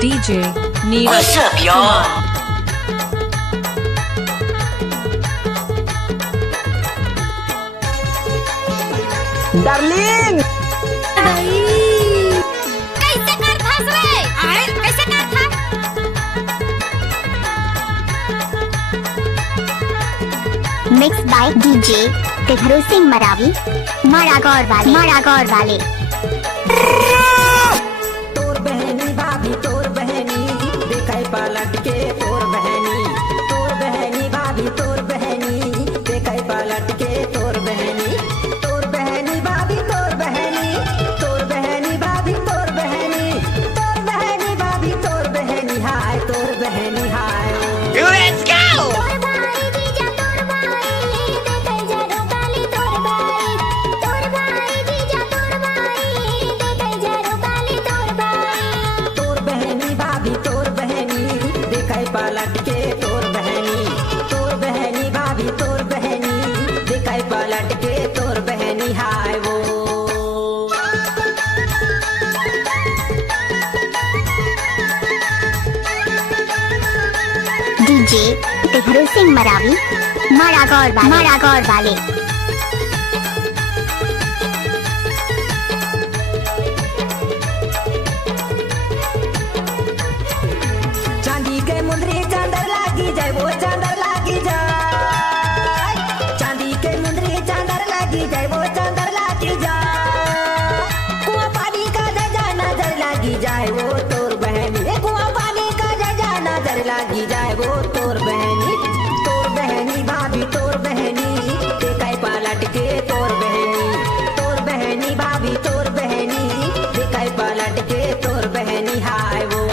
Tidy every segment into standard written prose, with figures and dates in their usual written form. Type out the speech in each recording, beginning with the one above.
DJ Neeraj. What's up, y'all? Darling कैसे कर थास रे? आए कैसे कर था? Mix by DJ Tighru Singh Maravi मारा गौर वाले तोर बहनी भाभी तोर बहनी देखाई पलट के तोर बहनी भाभी तोर बहनी देखाई पलट के तोर बहनी भाभी तोर बहनी भाभी तोर बहनी हाय तोर बहनी हाय Let's go! तोर भाई जीजा तोर भाई देखै जरो काली तोर भाई जीजा तोर भाई देखै जरो काली तोर भाई तोर बहनी भाभी तोर बहनी देखाई पलट के तोर बहनी भाभी तोर बहनी देखाई पलट के तोर बहनी हाय वो डीजे तिघरू सिंह मरावी मारा गौर वाले चांदी के मुंदरी चांदर लागी जाए वो चांदर लागी जाए चांदी के मुंदरी चांदर लागी जाए वो चांदर लागी जाए कुआं पानी का जजा नजर लागी जाए वो तोर बहनी कुआं पानी का जजा नजर लागी जाए वो तोर बहनी भाभी तोर बहनी देखाई पलट के तोर बहनी भाभी तोर बहनी देखाई पलट के तोर बहनी हाय वो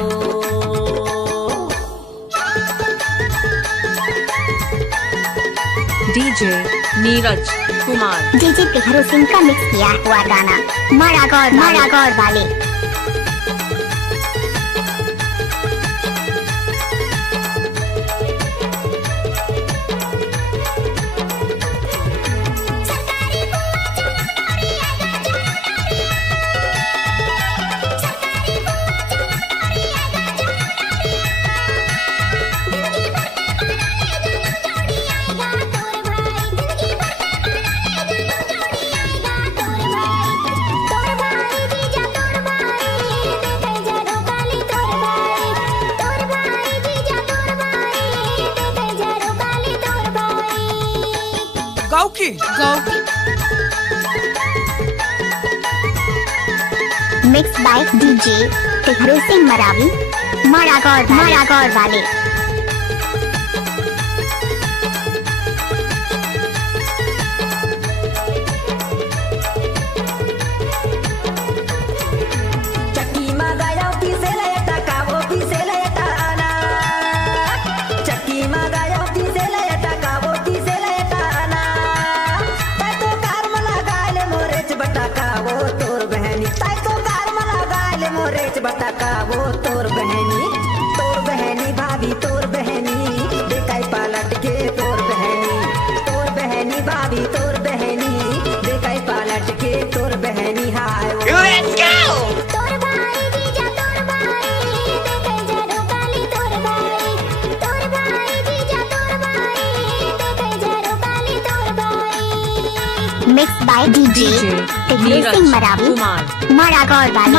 DJ Neeraj Kumar. DJ Tighru Singh का मिक्स किया हुआ गाना मारा गौर वाले सरकारी बुआ चमनौरी आगा सरकारी बुआ चमनौरी आगा जिंदगी भर के मनाए दोनों जोड़ी आएगा तोर भाई जिंदगी भर के मनाए दोनों जोड़ी आएगा तोर भाई तोर भाई जीजा तोर भाई देखै जरो काली तोर भाई गाँव की mix by DJ Tighru Singh Maravi मारा गौर वाले चक्की में गया पीसे लेटा का वो पीसे लेटा आना चक्की में गया पीसे लेटा का वो पीसे लेटा आना तै तो कार में लगाले मोरेच बटाका वो तोर बहनी तै तो कार में लगाले मोरेच बटाका वो तोर बहनी भाभी तोर बहनी देखाई पलट के तोर बहनी भाभी तोर बहनी देखाई पलट के तोर बहनी हाय वो Let's go! तोर भाई जीजा तोर भाई देखै जरो काली तोर भाई जीजा तोर भाई देखै जरो काली तोर भाई मिक्स बाय डीजे DJ तिघरू Neeraj सिंह मरावी Kumar. मारा गौर वाले